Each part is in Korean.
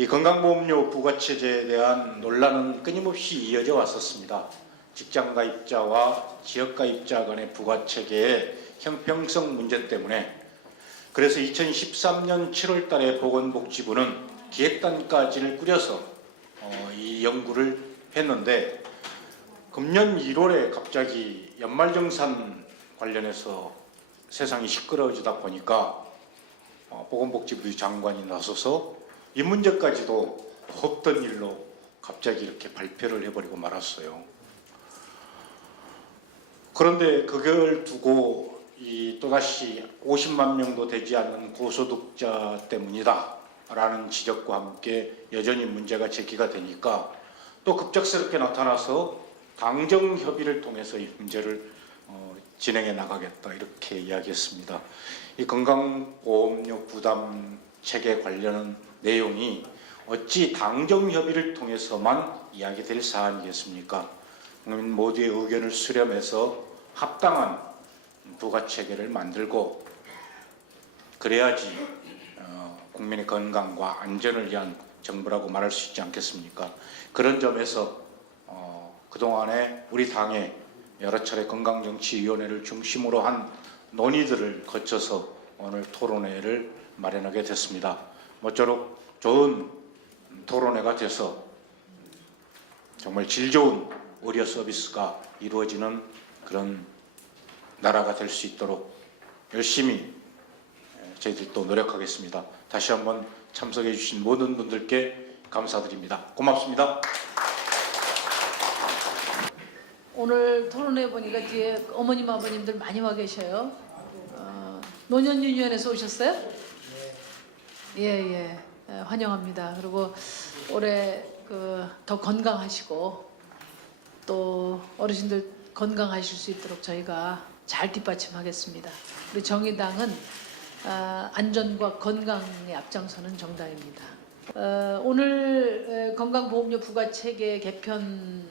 이 건강보험료 부과체제에 대한 논란은 끊임없이 이어져 왔었습니다. 직장가입자와 지역가입자 간의 부과체계의 형평성 문제 때문에 그래서 2013년 7월 달에 보건복지부는 기획단까지를 꾸려서 이 연구를 했는데 금년 1월에 갑자기 연말정산 관련해서 세상이 시끄러워지다 보니까 보건복지부 장관이 나서서 이 문제까지도 없던 일로 갑자기 이렇게 발표를 해버리고 말았어요. 그런데 그걸 두고 또다시 50만 명도 되지 않는 고소득자 때문이다 라는 지적과 함께 여전히 문제가 제기가 되니까 또 급작스럽게 나타나서 당정협의를 통해서 이 문제를 진행해 나가겠다 이렇게 이야기했습니다. 이 건강보험료 부담 체계 관련 내용이 어찌 당정협의를 통해서만 이야기될 사안이겠습니까? 국민 모두의 의견을 수렴해서 합당한 부가체계를 만들고 그래야지 국민의 건강과 안전을 위한 정부라고 말할 수 있지 않겠습니까? 그런 점에서 그동안에 우리 당의 여러 차례 건강정치위원회를 중심으로 한 논의들을 거쳐서 오늘 토론회를 마련하게 됐습니다. 모쪼록 좋은 토론회가 돼서 정말 질 좋은 의료 서비스가 이루어지는 그런 나라가 될 수 있도록 열심히 저희들 또 노력하겠습니다. 다시 한번 참석해 주신 모든 분들께 감사드립니다. 고맙습니다. 오늘 토론회 보니까 뒤에 어머님 아버님들 많이 와 계셔요. 노년유니언에서 오셨어요? 예. 환영합니다. 그리고 올해 더 건강하시고 또 어르신들 건강하실 수 있도록 저희가 잘 뒷받침하겠습니다. 우리 정의당은 안전과 건강에 앞장서는 정당입니다. 오늘 건강보험료 부과체계 개편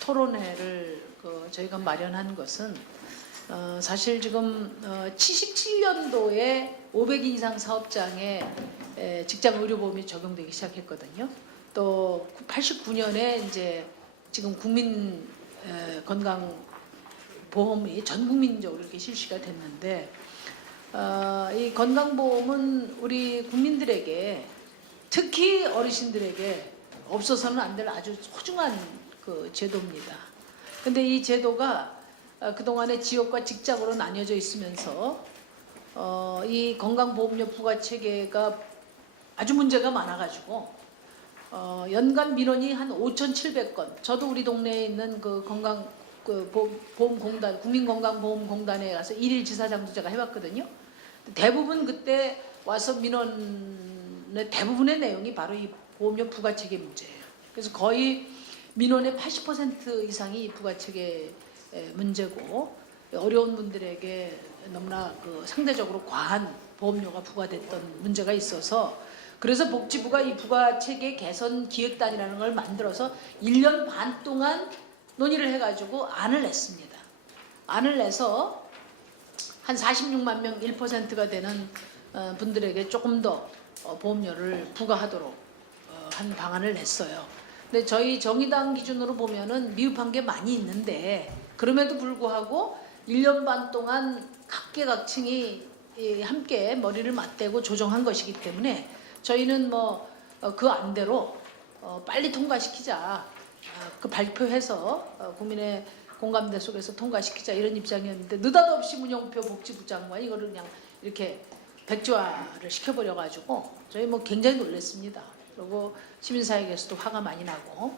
토론회를 저희가 마련한 것은 사실 지금 77년도에 500인 이상 사업장에 직장의료보험이 적용되기 시작했거든요. 또 89년에 이제 지금 국민 건강보험이 전 국민적으로 이렇게 실시가 됐는데 이 건강보험은 우리 국민들에게 특히 어르신들에게 없어서는 안 될 아주 소중한 제도입니다. 근데 이 제도가 그동안에 지역과 직장으로 나뉘어져 있으면서 이 건강보험료 부과체계가 아주 문제가 많아가지고 연간 민원이 한 5,700건. 저도 우리 동네에 있는 보험공단, 국민건강보험공단에 가서 일일 지사장도 제가 해봤거든요. 대부분 그때 와서 민원의 대부분의 내용이 바로 이 보험료 부과체계 문제예요. 그래서 거의 민원의 80% 이상이 부과체계 문제고 어려운 분들에게 너무나 상대적으로 과한 보험료가 부과됐던 문제가 있어서 그래서 복지부가 이 부과체계 개선 기획단이라는 걸 만들어서 1년 반 동안 논의를 해가지고 안을 냈습니다. 안을 내서 한 46만 명 1%가 되는 분들에게 조금 더 보험료를 부과하도록 한 방안을 냈어요. 근데 저희 정의당 기준으로 보면은 미흡한 게 많이 있는데 그럼에도 불구하고 1년 반 동안 각계각층이 함께 머리를 맞대고 조정한 것이기 때문에 저희는 그 안대로 빨리 통과시키자 발표해서 국민의 공감대 속에서 통과시키자 이런 입장이었는데 느닷없이 문영표 복지부 장관이 이거를 그냥 이렇게 백지화를 시켜버려가지고 저희 굉장히 놀랐습니다. 그리고 시민사회에서도 화가 많이 나고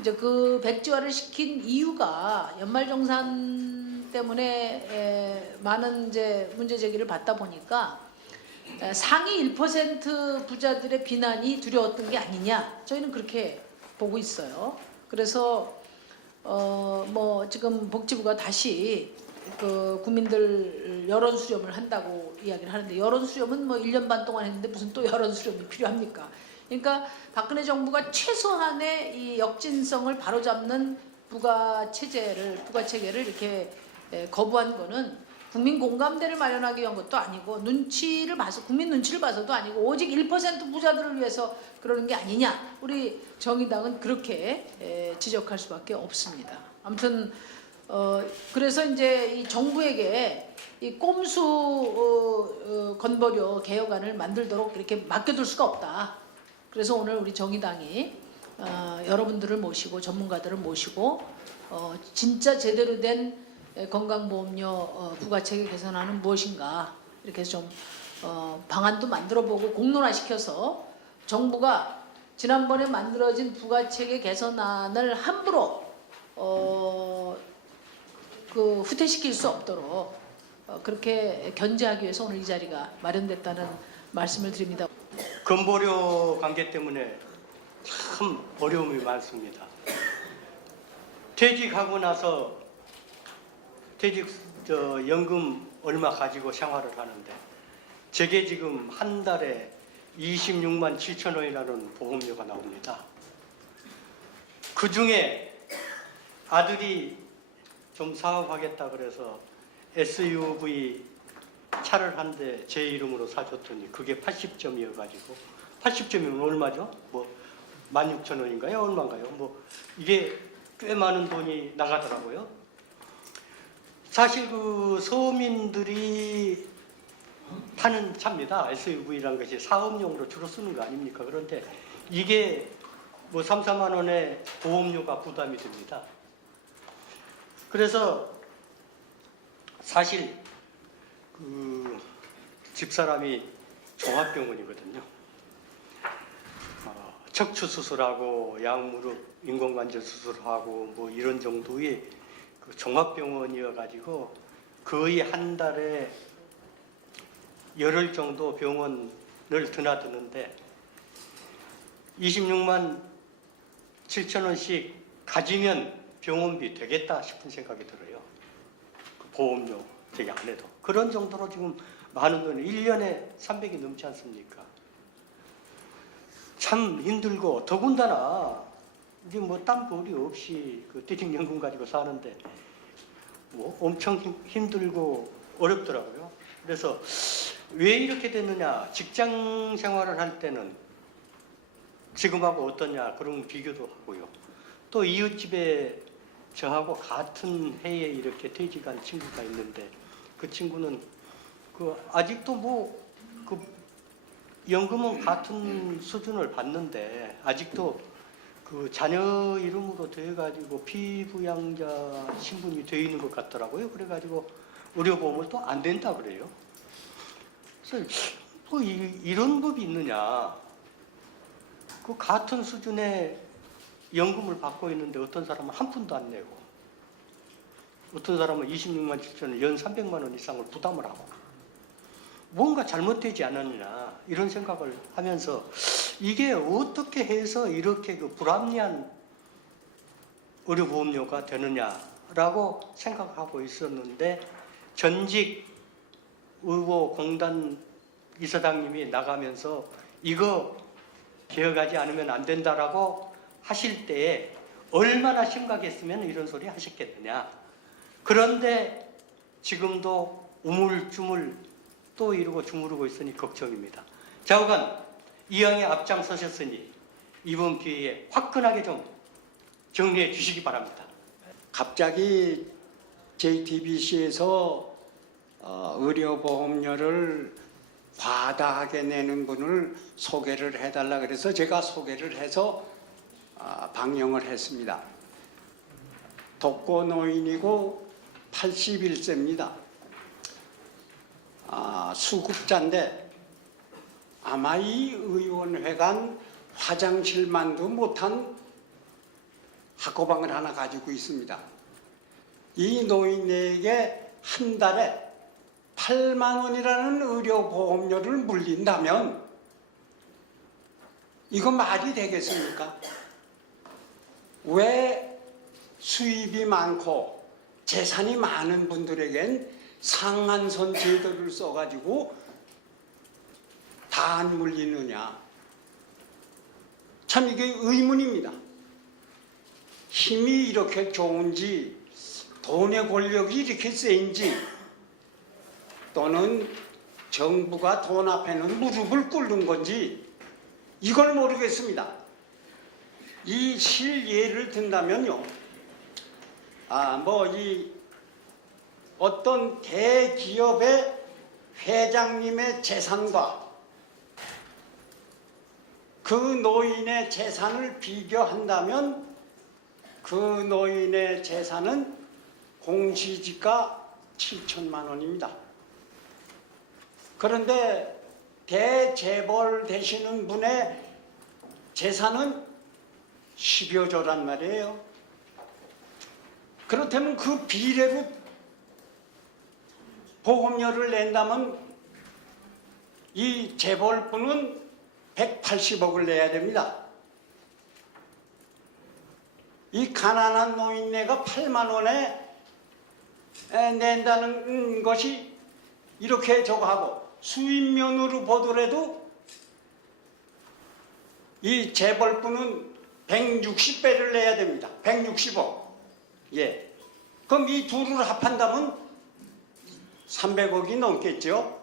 이제 그 백지화를 시킨 이유가 연말정산 때문에 많은 이제 문제 제기를 받다 보니까 상위 1% 부자들의 비난이 두려웠던 게 아니냐 저희는 그렇게 보고 있어요. 그래서 지금 복지부가 다시 국민들 여론 수렴을 한다고 이야기를 하는데 여론 수렴은 1년 반 동안 했는데 무슨 또 여론 수렴이 필요합니까? 그러니까 박근혜 정부가 최소한의 이 역진성을 바로잡는 부과체계를 이렇게 거부한 거는 국민 공감대를 마련하기 위한 것도 아니고 눈치를 봐서 국민 눈치를 봐서도 아니고 오직 1% 부자들을 위해서 그러는 게 아니냐. 우리 정의당은 그렇게 지적할 수밖에 없습니다. 아무튼 그래서 이제 이 정부에게 이 꼼수 건보료 개혁안을 만들도록 이렇게 맡겨둘 수가 없다. 그래서 오늘 우리 정의당이 여러분들을 모시고 전문가들을 모시고 진짜 제대로 된 건강보험료 부가체계 개선안은 무엇인가 이렇게 좀 방안도 만들어보고 공론화시켜서 정부가 지난번에 만들어진 부가체계 개선안을 함부로 그 후퇴시킬 수 없도록 그렇게 견제하기 위해서 오늘 이 자리가 마련됐다는 말씀을 드립니다. 건보료 관계 때문에 참 어려움이 많습니다. 퇴직하고 나서 연금 얼마 가지고 생활을 하는데 제게 지금 한 달에 26만 7천 원이라는 보험료가 나옵니다. 그 중에 아들이 좀 사업하겠다 그래서 SUV 차를 한 대 제 이름으로 사줬더니 그게 80점이어가지고 80점이면 얼마죠? 뭐 16,000원인가요? 얼마인가요? 뭐 이게 꽤 많은 돈이 나가더라고요. 사실 그 서민들이 타는 차입니다. SUV라는 것이 사업용으로 주로 쓰는 거 아닙니까? 그런데 이게 뭐 3, 4만 원의 보험료가 부담이 됩니다. 그래서 사실 그 집사람이 종합병원이거든요. 척추 수술하고 양무릎 인공관절 수술하고 뭐 이런 정도의 그 종합병원이어 가지고 거의 한 달에 열흘 정도 병원을 드나드는데 26만 7천 원씩 가지면 병원비 되겠다 싶은 생각이 들어요. 그 보험료 저기 안 해도 그런 정도로 지금 많은 돈이 1년에 300이 넘지 않습니까? 참 힘들고 더군다나 이제 뭐 땀벌이 없이 그 퇴직연금 가지고 사는데 뭐 엄청 힘들고 어렵더라고요. 그래서 왜 이렇게 됐느냐? 직장 생활을 할 때는 지금하고 어떠냐 그런 비교도 하고요. 또 이웃집에 저하고 같은 해에 이렇게 퇴직한 친구가 있는데 그 친구는 그 아직도 뭐 그 연금은 같은 수준을 받는데 아직도 그 자녀 이름으로 돼 가지고 피부양자 신분이 돼 있는 것 같더라고요. 그래 가지고 의료보험을 또 안 된다 그래요. 그래서 뭐 이런 법이 있느냐? 그 같은 수준의 연금을 받고 있는데 어떤 사람은 한 푼도 안 내고 어떤 사람은 26만 7천 원, 연 300만 원 이상을 부담을 하고 뭔가 잘못되지 않았느냐 이런 생각을 하면서 이게 어떻게 해서 이렇게 그 불합리한 의료보험료가 되느냐라고 생각하고 있었는데 전직 의료공단 이사장님이 나가면서 이거 개혁하지 않으면 안 된다라고 하실 때에 얼마나 심각했으면 이런 소리 하셨겠느냐. 그런데 지금도 우물쭈물 또 이러고 주무르고 있으니 걱정입니다. 좌우간 이왕에 앞장서셨으니 이번 기회에 화끈하게 좀 정리해 주시기 바랍니다. 갑자기 JTBC에서 의료보험료를 과다하게 내는 분을 소개를 해달라 그래서 제가 소개를 해서 방영을 했습니다. 독거노인이고 81세입니다. 수급자인데 아마 이 의원회관 화장실만도 못한 학고방을 하나 가지고 있습니다. 이 노인에게 한 달에 8만 원이라는 의료보험료를 물린다면 이거 말이 되겠습니까? 왜 수입이 많고 재산이 많은 분들에겐 상한선 제도를 써가지고 다 안 물리느냐? 참 이게 의문입니다. 힘이 이렇게 좋은지 돈의 권력이 이렇게 센지 또는 정부가 돈 앞에는 무릎을 꿇는 건지 이걸 모르겠습니다. 이 실예를 든다면요. 어떤 대기업의 회장님의 재산과 그 노인의 재산을 비교한다면 그 노인의 재산은 공시지가 7천만 원입니다. 그런데 대재벌 되시는 분의 재산은 10여 조란 말이에요. 그렇다면 그 비례로 보험료를 낸다면 이 재벌분은 180억을 내야 됩니다. 이 가난한 노인네가 8만 원에 낸다는 것이 이렇게 저거 하고 수입면으로 보더라도 이 재벌분은 160배를 내야 됩니다. 160억. 예. 그럼 이 둘을 합한다면 300억이 넘겠죠.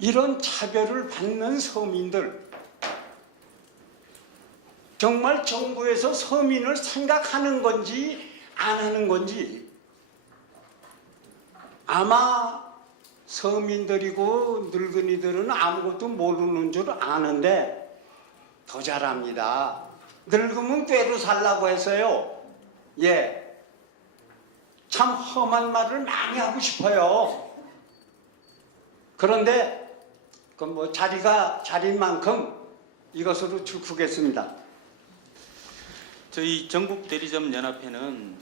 이런 차별을 받는 서민들, 정말 정부에서 서민을 생각하는 건지 안 하는 건지, 아마 서민들이고 늙은이들은 아무것도 모르는 줄 아는데 더 잘합니다. 늙으면 꾀로 살라고 해서요. 예. 참 험한 말을 많이 하고 싶어요. 그런데 그 자리가 자린 만큼 이것으로 축구겠습니다. 저희 전국 대리점 연합회는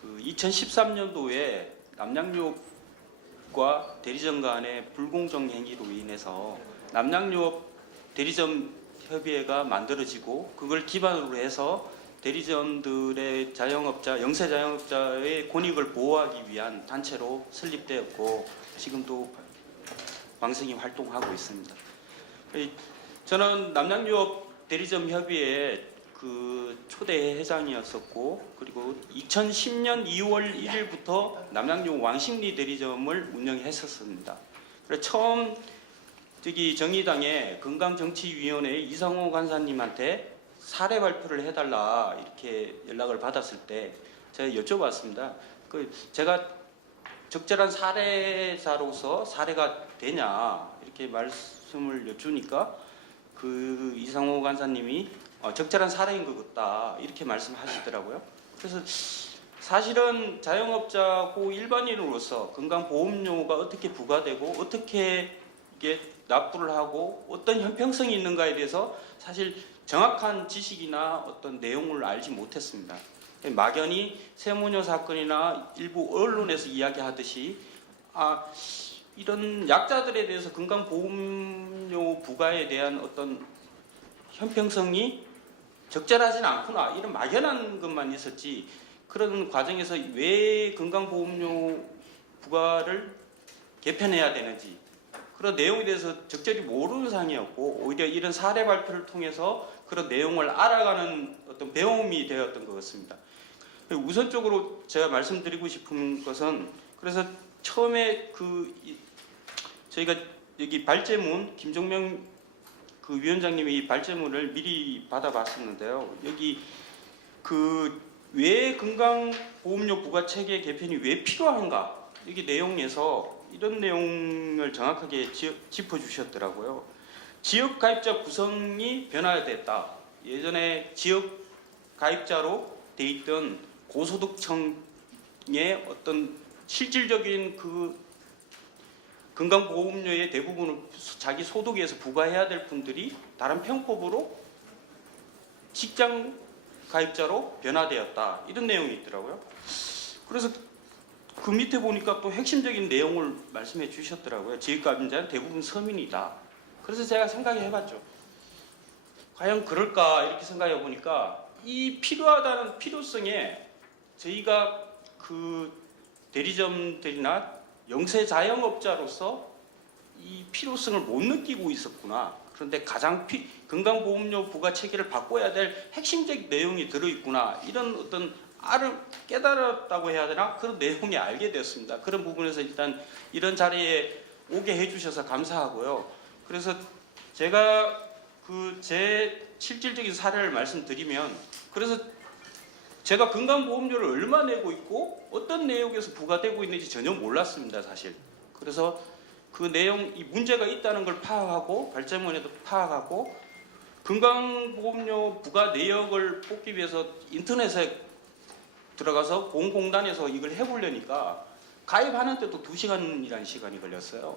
그 2013년도에 남양유업과 대리점 간의 불공정 행위로 인해서 남양유업 대리점 협의회가 만들어지고 그걸 기반으로 해서 대리점들의 자영업자, 영세 자영업자의 권익을 보호하기 위한 단체로 설립되었고 지금도 왕성히 활동하고 있습니다. 저는 남양유업 대리점 협의회 그 초대 회장이었었고 그리고 2010년 2월 1일부터 남양유 왕십리 대리점을 운영했었습니다. 그래서 처음 정의당의 건강정치위원회 이상호 간사님한테 사례 발표를 해달라 이렇게 연락을 받았을 때 제가 여쭤봤습니다. 제가 적절한 사례자로서 사례가 되냐 이렇게 말씀을 여쭈니까 그 이상호 간사님이 적절한 사례인 것 같다 이렇게 말씀하시더라고요. 그래서 사실은 자영업자고 일반인으로서 건강보험료가 어떻게 부과되고 어떻게 이게 납부를 하고 어떤 형평성이 있는가에 대해서 사실 정확한 지식이나 어떤 내용을 알지 못했습니다. 막연히 세무녀 사건이나 일부 언론에서 이야기하듯이 이런 약자들에 대해서 건강보험료 부과에 대한 어떤 형평성이 적절하지는 않구나 이런 막연한 것만 있었지 그런 과정에서 왜 건강보험료 부과를 개편해야 되는지 그런 내용에 대해서 적절히 모르는 상황이었고 오히려 이런 사례 발표를 통해서 그런 내용을 알아가는 어떤 배움이 되었던 것 같습니다. 우선적으로 제가 말씀드리고 싶은 것은 그래서 처음에 저희가 여기 발제문 김종명 그 위원장님이 이 발제문을 미리 받아봤었는데요. 여기 왜 건강보험료 부과 체계 개편이 왜 필요한가 여기 내용에서 이런 내용을 정확하게 짚어주셨더라고요. 지역 가입자 구성이 변화됐다. 예전에 지역 가입자로 돼 있던 고소득층의 어떤 실질적인 그 건강보험료의 대부분을 자기 소득에서 부과해야 될 분들이 다른 편법으로 직장 가입자로 변화되었다. 이런 내용이 있더라고요. 그래서 그 밑에 보니까 또 핵심적인 내용을 말씀해 주셨더라고요. 지역 가입자는 대부분 서민이다. 그래서 제가 생각해 봤죠. 과연 그럴까 이렇게 생각해 보니까 이 필요하다는 필요성에 저희가 그 대리점들이나 영세 자영업자로서 이 필요성을 못 느끼고 있었구나. 그런데 가장 건강보험료 부과 체계를 바꿔야 될 핵심적 내용이 들어있구나. 이런 어떤 깨달았다고 해야 되나? 그런 내용이 알게 되었습니다. 그런 부분에서 일단 이런 자리에 오게 해주셔서 감사하고요. 그래서 제가 제 실질적인 사례를 말씀드리면, 그래서 제가 건강보험료를 얼마 내고 있고 어떤 내역에서 부과되고 있는지 전혀 몰랐습니다, 사실. 그래서 그 내용, 이 문제가 있다는 걸 파악하고, 발제문에도 파악하고, 건강보험료 부과 내역을 뽑기 위해서 인터넷에 들어가서 보험공단에서 이걸 해보려니까 가입하는 때도 2시간이라는 시간이 걸렸어요.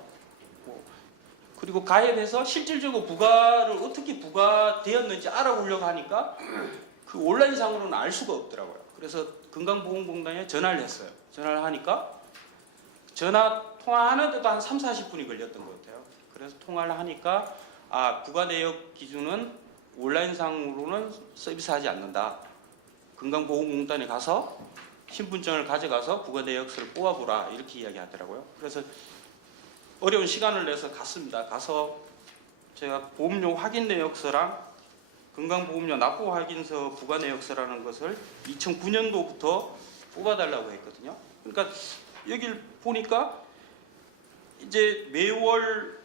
그리고 가입해서 실질적으로 부과를 어떻게 부과되었는지 알아보려고 하니까 그 온라인상으로는 알 수가 없더라고요. 그래서 건강보험공단에 전화를 했어요. 전화를 하니까 전화 통화하는데도 한 3, 40분이 걸렸던 것 같아요. 그래서 통화를 하니까 부과 내역 기준은 온라인상으로는 서비스하지 않는다. 건강보험공단에 가서 신분증을 가져가서 부과 내역서를 뽑아보라, 이렇게 이야기하더라고요. 그래서 어려운 시간을 내서 갔습니다. 가서 제가 보험료 확인 내역서랑 건강보험료 납부 확인서 부과 내역서라는 것을 2009년도부터 뽑아달라고 했거든요. 그러니까 여기를 보니까 이제 매월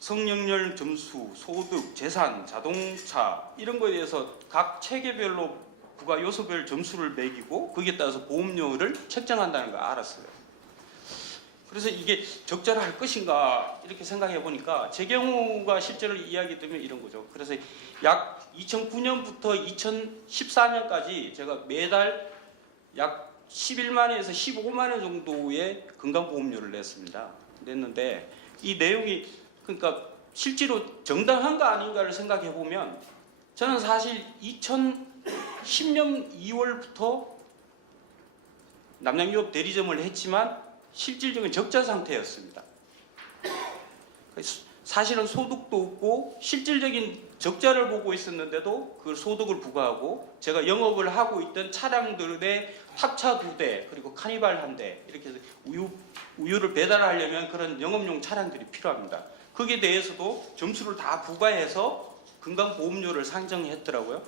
성역률 점수, 소득, 재산, 자동차 이런 거에 대해서 각 체계별로 부가 요소별 점수를 매기고 거기에 따라서 보험료를 책정한다는 걸 알았어요. 그래서 이게 적절할 것인가 이렇게 생각해 보니까 제 경우가 실제로 이야기 되면 이런 거죠. 그래서 약 2009년부터 2014년까지 제가 매달 약 11만원에서 15만원 정도의 건강보험료를 냈는데 이 내용이 그러니까 실제로 정당한가 아닌가를 생각해 보면 저는 사실 2010년 2월부터 남양유업 대리점을 했지만 실질적인 적자 상태였습니다. 사실은 소득도 없고 실질적인 적자를 보고 있었는데도 그 소득을 부과하고 제가 영업을 하고 있던 차량들의 탑차 2대 그리고 카니발 1대 이렇게 해서 우유를 배달하려면 그런 영업용 차량들이 필요합니다. 거기에 대해서도 점수를 다 부과해서 건강보험료를 상정했더라고요.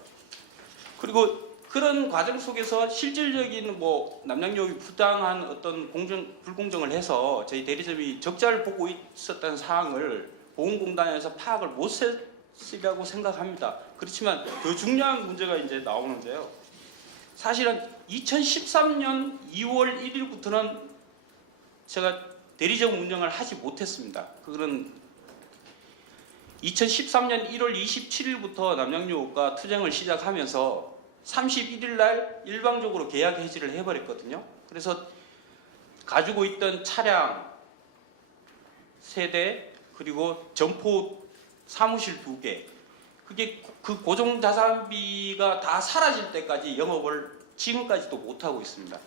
그리고 그런 과정 속에서 실질적인 남양유업이 부당한 어떤 불공정을 해서 저희 대리점이 적자를 보고 있었던 사항을 보험공단에서 파악을 못 했으리라고 생각합니다. 그렇지만 더 중요한 문제가 이제 나오는데요. 사실은 2013년 2월 1일부터는 제가 대리점 운영을 하지 못했습니다. 그거는 2013년 1월 27일부터 남양유업과 투쟁을 시작하면서 31일 날 일방적으로 계약 해지를 해버렸거든요. 그래서 가지고 있던 차량 3대 그리고 점포 사무실 2개 그게 그 고정자산비가 다 사라질 때까지 영업을 지금까지도 못하고 있습니다.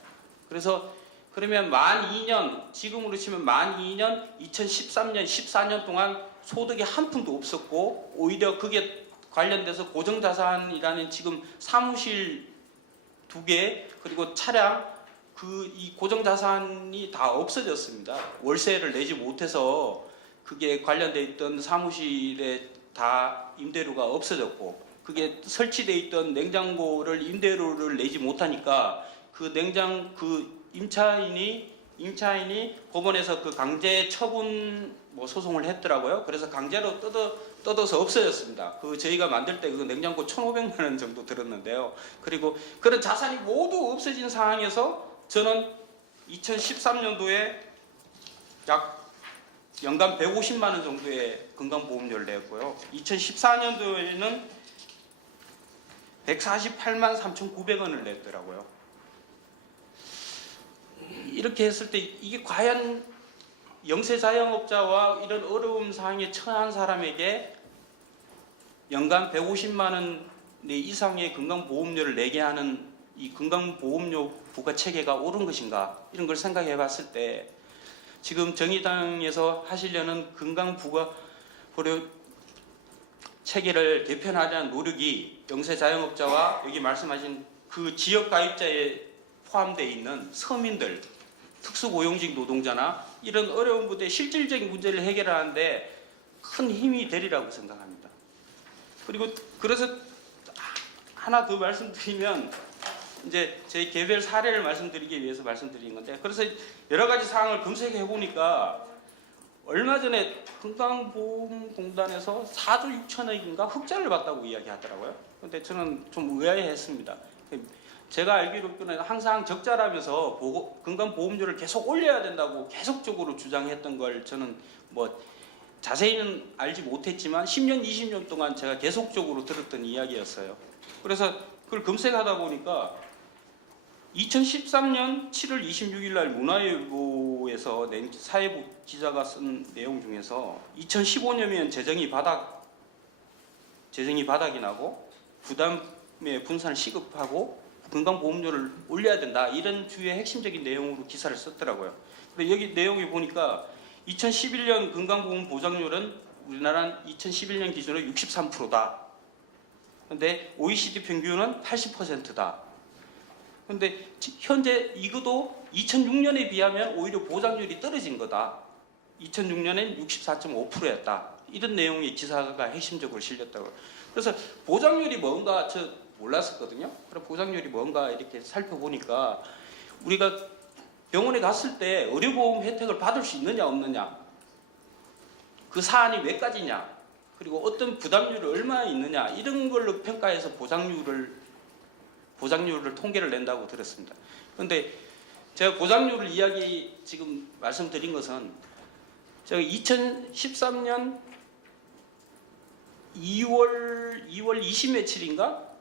그래서 그러면 만 2년 지금으로 치면 만 2년 2013년 14년 동안 소득이 한 푼도 없었고 오히려 그게 관련돼서 고정자산이라는 지금 사무실 2개 그리고 차량 이 고정자산이 다 없어졌습니다. 월세를 내지 못해서 그게 관련돼 있던 사무실에 다 임대료가 없어졌고 그게 설치돼 있던 냉장고를 임대료를 내지 못하니까 그 임차인이 법원에서 그 강제 처분 소송을 했더라고요. 그래서 강제로 뜯어서 없어졌습니다. 저희가 만들 때 그 냉장고 1,500만 원 정도 들었는데요. 그리고 그런 자산이 모두 없어진 상황에서 저는 2013년도에 약 연간 150만 원 정도의 건강보험료를 냈고요. 2014년도에는 148만 3,900원을 냈더라고요. 이렇게 했을 때 이게 과연 영세 자영업자와 이런 어려운 상황에 처한 사람에게 연간 150만 원 이상의 건강보험료를 내게 하는 이 건강보험료 부과 체계가 옳은 것인가 이런 걸 생각해 봤을 때 지금 정의당에서 하시려는 건강부과 체계를 개편하려는 노력이 영세 자영업자와 여기 말씀하신 그 지역 가입자에 포함되어 있는 서민들 특수고용직 노동자나 이런 어려운 분들의 실질적인 문제를 해결하는데 큰 힘이 되리라고 생각합니다. 그리고 그래서 하나 더 말씀드리면 이제 제 개별 사례를 말씀드리기 위해서 말씀드린 건데, 그래서 여러 가지 사항을 검색해 보니까 얼마 전에 건강보험공단에서 4조 6천억인가 흑자를 봤다고 이야기하더라고요. 근데 저는 좀 의아해했습니다. 제가 알기로는 항상 적자라면서 건강보험료를 계속 올려야 된다고 계속적으로 주장했던 걸 저는 뭐 자세히는 알지 못했지만 10년, 20년 동안 제가 계속적으로 들었던 이야기였어요. 그래서 그걸 검색하다 보니까 2013년 7월 26일 날 문화일보에서 낸 사회부 기자가 쓴 내용 중에서 2015년이면 재정이 바닥이 나고 부담의 분산을 시급하고 건강보험료를 올려야 된다, 이런 주의 핵심적인 내용으로 기사를 썼더라고요. 근데 여기 내용에 보니까 2011년 건강보험 보장률은 우리나라는 2011년 기준으로 63%다. 근데 OECD 평균은 80%다. 근데 현재 이것도 2006년에 비하면 오히려 보장률이 떨어진 거다. 2006년엔 64.5%였다. 이런 내용의 기사가 핵심적으로 실렸다고요. 그래서 보장률이 뭔가 저 몰랐었거든요. 그럼 보장률이 뭔가 이렇게 살펴보니까 우리가 병원에 갔을 때 의료보험 혜택을 받을 수 있느냐 없느냐, 그 사안이 몇 가지냐, 그리고 어떤 부담률이 얼마나 있느냐, 이런 걸로 평가해서 보장률을 통계를 낸다고 들었습니다. 그런데 제가 보장률을 지금 말씀드린 것은 제가 2013년 2월 20 며칠인가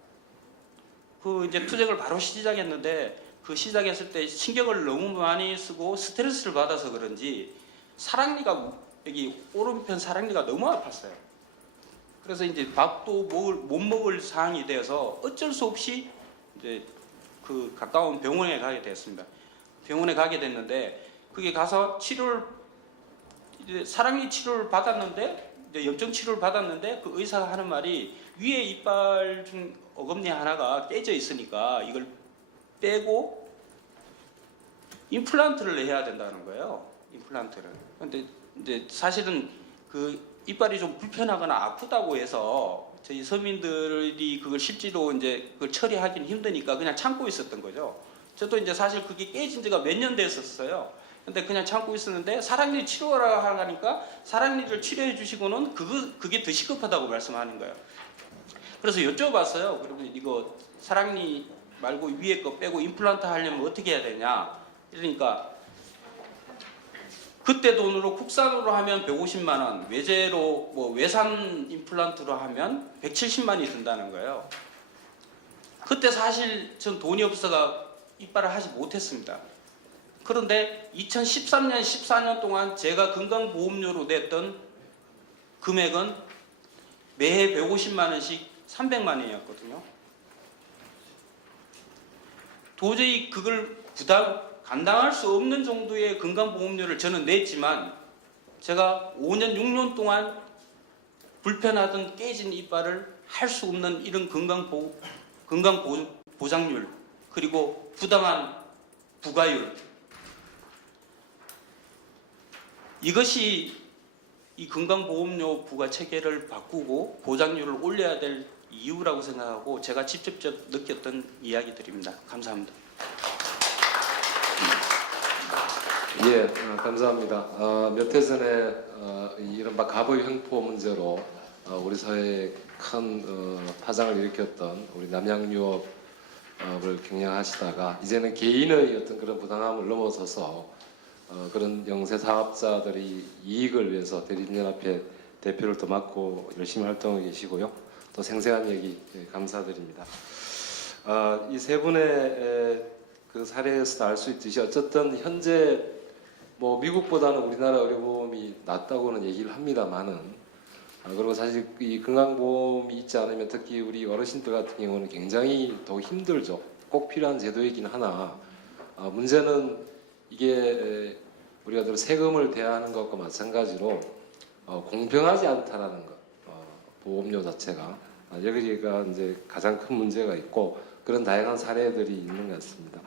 그 이제 투쟁을 바로 시작했는데, 그 시작했을 때 신경을 너무 많이 쓰고 스트레스를 받아서 그런지 사랑니가, 여기 오른편 사랑니가 너무 아팠어요. 그래서 이제 밥도 못 먹을 상황이 되어서 어쩔 수 없이 이제 그 가까운 병원에 가게 됐습니다. 병원에 가게 됐는데, 그게 가서 이제 사랑니 치료를 받았는데, 이제 염증 치료를 받았는데, 그 의사가 하는 말이 위에 이빨 중 어금니 하나가 깨져 있으니까 이걸 빼고 임플란트를 해야 된다는 거예요. 임플란트를. 근데 이제 사실은 그 이빨이 좀 불편하거나 아프다고 해서 저희 서민들이 그걸 실제로 이제 그걸 처리하기는 힘드니까 그냥 참고 있었던 거죠. 저도 이제 사실 그게 깨진 지가 몇 년 됐었어요. 근데 그냥 참고 있었는데 사랑니 치료하라 하니까 사랑니를 치료해 주시고는 그게 더 시급하다고 말씀하는 거예요. 그래서 여쭤봤어요. 그러면 이거 사랑니 말고 위에 거 빼고 임플란트 하려면 어떻게 해야 되냐? 그러니까 그때 돈으로 국산으로 하면 150만 원, 외제로 뭐 외산 임플란트로 하면 170만이 든다는 거예요. 그때 사실 전 돈이 없어가 이빨을 하지 못했습니다. 그런데 2013년, 14년 동안 제가 건강보험료로 냈던 금액은 매해 150만 원씩 300만 원이었거든요. 도저히 그걸 감당할 수 없는 정도의 건강보험료를 저는 냈지만, 제가 5년, 6년 동안 불편하던 깨진 이빨을 할 수 없는 이런 건강보장률, 그리고 부당한 부가율, 이것이 이 건강보험료 부과 체계를 바꾸고 보장률을 올려야 될 이유라고 생각하고 제가 직접 느꼈던 이야기들입니다. 감사합니다. 예, 감사합니다. 몇 해 전에 이른바 갑의 횡포 문제로 우리 사회에 큰 파장을 일으켰던 우리 남양유업을 경영하시다가 이제는 개인의 어떤 그런 부당함을 넘어서서 그런 영세 사업자들이 이익을 위해서 대리인연합회 대표를 또 맡고 열심히 활동하고 계시고요. 또 생생한 얘기 감사드립니다. 이 세 분의 그 사례에서도 알 수 있듯이 어쨌든 현재 뭐 미국보다는 우리나라 의료보험이 낫다고는 얘기를 합니다만은, 그리고 사실 이 건강보험이 있지 않으면 특히 우리 어르신들 같은 경우는 굉장히 더 힘들죠. 꼭 필요한 제도이긴 하나 문제는 이게 우리가 세금을 대하는 것과 마찬가지로 공평하지 않다라는 것, 보험료 자체가 여기가 이제 가장 큰 문제가 있고 그런 다양한 사례들이 있는 것 같습니다.